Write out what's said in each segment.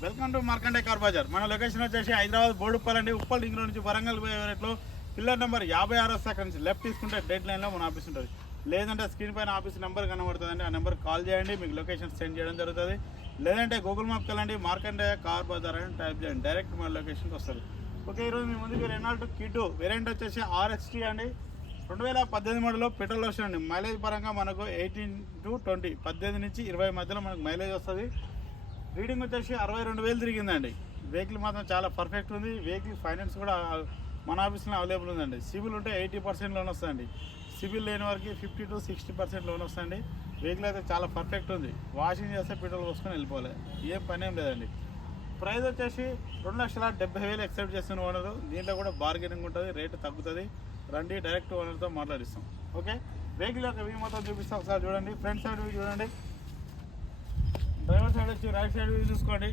Welcome to Markande car bazaar. మన location వచ్చేసి హైదరాబాద్ బోడుప్పల్ అండి. ఉప్పల్ రింగ్ నుంచి వరంగల్ పోయే రేట్లో పిల్లర్ నెంబర్ 56 సెకండ్ నుంచి లెఫ్ట్ తీసుకుంటే డెడ్ లైన్లో మన ఆఫీస్ ఉంటుంది. లేదంటే స్క్రీన్ పైన ఆఫీస్ నెంబర్ కనబడుతుందండి. ఆ నెంబర్ కాల్ చేయండి, మీకు లొకేషన్ సెండ్ చేయడం జరుగుతుంది. లేదంటే గూగుల్ మ్యాప్ వెళ్ళండి, మార్కండే కార్ బజార్ అని టైప్ చేయండి, డైరెక్ట్ మన లొకేషన్కి వస్తుంది. ఓకే, ఈరోజు మీ ముందుకు రెనాల్ట్ కిడ్ వేరియంట్ వచ్చేసి RXT అండి. 2018 మోడల్లో పెట్రోల్ వర్షన్ అండి. మైలేజ్ పరంగా మనకు 18 to 20 18 నుంచి 20 మధ్యలో మనకు మైలేజ్ వస్తుంది. రీడింగ్ వచ్చేసి 62,000 తిరిగిందండి. వెహికల్ మాత్రం చాలా పర్ఫెక్ట్ ఉంది. వెహికల్ ఫైనాన్స్ కూడా మన ఆఫీస్లో అవైలబుల్ ఉందండి. సిబిల్ ఉంటే 80% లోన్ వస్తుందండి. సిబిల్ లేని వారికి 50 to 60% లోన్ వస్తుందండి. వెహికల్ అయితే చాలా పర్ఫెక్ట్ ఉంది. వాషింగ్ చేస్తే పెట్రోల్ పోసుకొని వెళ్ళిపోలే, ఏం పని ఏం లేదండి. ప్రైస్ వచ్చేసి 2,70,000 ఎక్సెప్ట్ చేస్తున్న ఓనరు. దీంట్లో కూడా బార్గెనింగ్ ఉంటుంది, రేటు తగ్గుతుంది. రండి, డైరెక్ట్ ఓనర్తో మాట్లాడిస్తాం. ఓకే, వెహికల్ యొక్క వ్యూ మొత్తం చూపిస్తాం. ఒకసారి చూడండి, ఫ్రంట్ సైడ్ వ్యూ చూడండి, డ్రైవర్ సైడ్ వచ్చి రైట్ సైడ్ వ్యూ చూసుకోండి.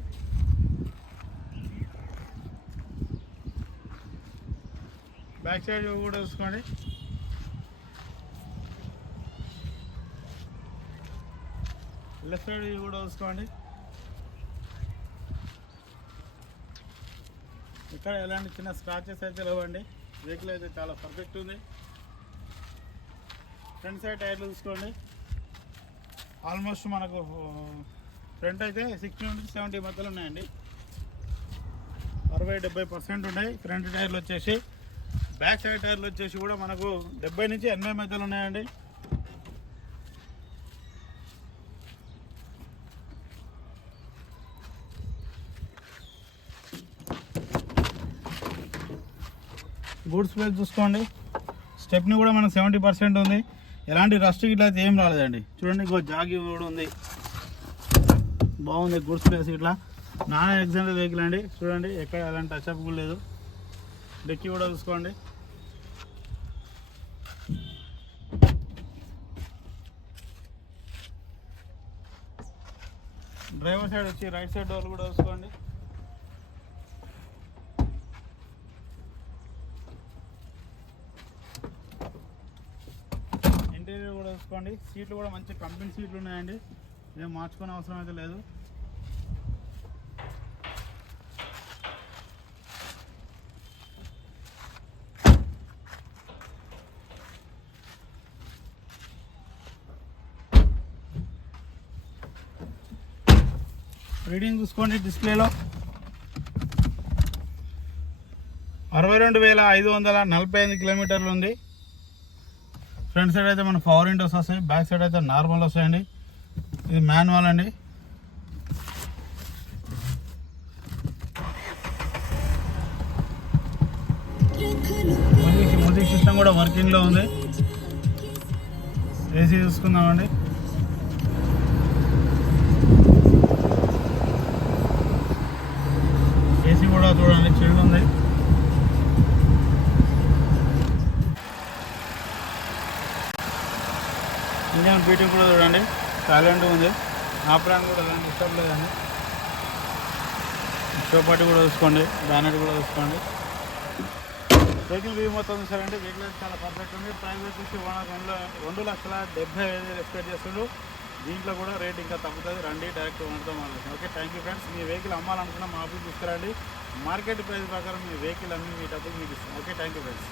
బ్యాక్ సైడ్ వ్యూ కూడా చూసుకోండి. లెఫ్ట్ సైడ్ వ్యూ కూడా చూసుకోండి. ఇక్కడ ఎలాంటి చిన్న స్క్రాచెస్ అయితే లేవండి. వెహికల్ అయితే చాలా పర్ఫెక్ట్ ఉంది. ఫ్రంట్ సైడ్ టైర్లు చూసుకోండి. ఆల్మోస్ట్ మనకు ఫ్రంట్ అయితే 60 నుంచి 70 మధ్యలో ఉన్నాయండి. 60-70% ఉన్నాయి ఫ్రంట్ టైర్లు వచ్చేసి. బ్యాక్ సైడ్ టైర్లు వచ్చేసి కూడా మనకు 70 నుంచి 80 మధ్యలో ఉన్నాయండి. గూడ్స్ ప్లేస్ చూసుకోండి. స్టెప్ని కూడా మనకు 70% ఉంది. ఎలాంటి రస్ట్ ఇట్లా అయితే ఏం రాలేదండి. చూడండి, ఇంకో జాగి కూడా ఉంది, బాగుంది. గూడ్స్ ప్లేస్ ఇట్లా నాన్ యాక్సిడెంట్ వెహికల్ అండి. చూడండి, ఎక్కడ ఎలాంటి టచ్అప్ కూడా లేదు. డెక్కి కూడా చూసుకోండి. డ్రైవర్ సైడ్ వచ్చి రైట్ సైడ్ డోర్లు కూడా చూసుకోండి. ఇంటీరియర్ కూడా చూసుకోండి. సీట్లు కూడా మంచి కంపెనీ సీట్లు ఉన్నాయండి, ఏం మార్చుకునే అవసరం అయితే లేదు. రీడింగ్ చూసుకోండి. డిస్ప్లేలో 62,545 కిలోమీటర్లు ఉంది. ఫ్రంట్ సైడ్ అయితే మన పవర్ విండోస్ వస్తాయి, బ్యాక్ సైడ్ అయితే నార్మల్ వస్తాయండి. ఇది మాన్యువల్ అండి. మ్యూజిక్ సిస్టమ్ కూడా వర్కింగ్లో ఉంది. ఏసీ చూసుకుందామండి. ఏసీ కూడా చూడండి, చిల్డ్ ఉంది. ఇంజన్ బీటింగ్ కూడా చూడండి, సైలెంట్ ఉంది. ఆపడానికి కూడా ఎలాంటి డిస్టర్బ్ లేదండి. షో పార్టీ కూడా చూసుకోండి, బ్యానెట్ కూడా చూసుకోండి. వెహికల్ వ్యూ మొత్తం చూసారండి. వెహికల్ అయితే చాలా పర్ఫెక్ట్ ఉంది. ప్రైస్ వచ్చేసి 2,70,000 ఎక్స్పెక్ట్ చేస్తుండ్రు. దీంట్లో కూడా రేట్ ఇంకా తగ్గుతుంది. రండి, డైరెక్ట్ ఓనర్తో మాట్లాడుతుంది. Okay, thank you friends. మీ వెహికల్ అమ్మాలనుకున్నా మా ఆఫీస్ తీసుకురండి. మార్కెట్ ప్రైస్ ప్రకారం మీ వెహికల్ అన్ని మీ డబ్బులు మీకు ఇస్తాం. Okay, thank you friends.